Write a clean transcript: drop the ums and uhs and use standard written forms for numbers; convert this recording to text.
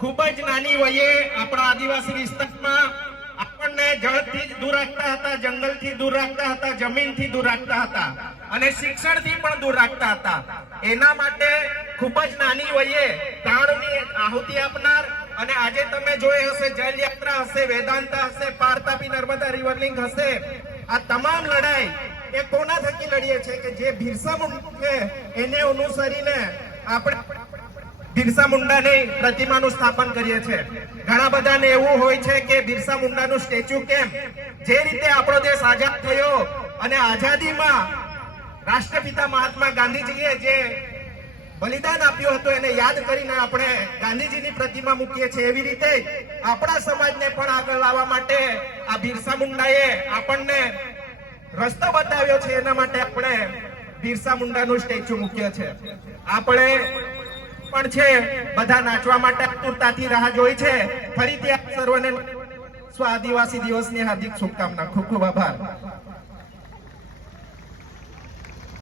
ખૂબ જ નાની વયે આપણા આદિવાસી વિસ્તારમાં આપણને જળથી દૂર રાખતા હતા, જંગલથી દૂર રાખતા હતા, જમીનથી દૂર રાખતા હતા અને શિક્ષણથી પણ દૂર રાખતા હતા. એના માટે ખૂબ જ નાની વયે પ્રાણની આહુતિ આપનાર અને આજે તમે જોઈ હશે જલ યાત્રા હશે, વેદાંતા હશે, પાર તાપી નર્મદા રિવરલિંક હશે, આ તમામ લડાઈ એ કોના થકી લડીએ છે કે જે બિરસા મુંડા છે એને અનુસરીને આપણે બિરસા મુંડાની પ્રતિમાનું સ્થાપન કરીએ છીએ. ઘણા બધાને એવું હોય છે કે બિરસા મુંડાનું સ્ટેચ્યુ કેમ? જે રીતે આપણો દેશ આઝાદ થયો અને આઝાદીમાં રાષ્ટ્રપિતા મહાત્મા ગાંધીજીએ જે બલિદાન આપ્યું હતું એને યાદ કરીને આપણે ગાંધીજીની પ્રતિમા મૂકીએ છીએ. એવી રીતે આપણા સમાજને પણ આગળ લાવવા માટે આ બિરસા મુંડાએ આપણને રસ્તો બતાવ્યો છે. એના માટે આપણે બિરસા મુંડાનું સ્ટેચ્યુ મૂક્યો છે. આપણે પણ છે બધા નાચવા માટે આતુરતાથી રાહ જોઈ છે. ફરીથી આપ સર્વને સ્વ આદિવાસી દિવસની હાર્દિક શુભકામના. ખૂબ ખૂબ આભાર.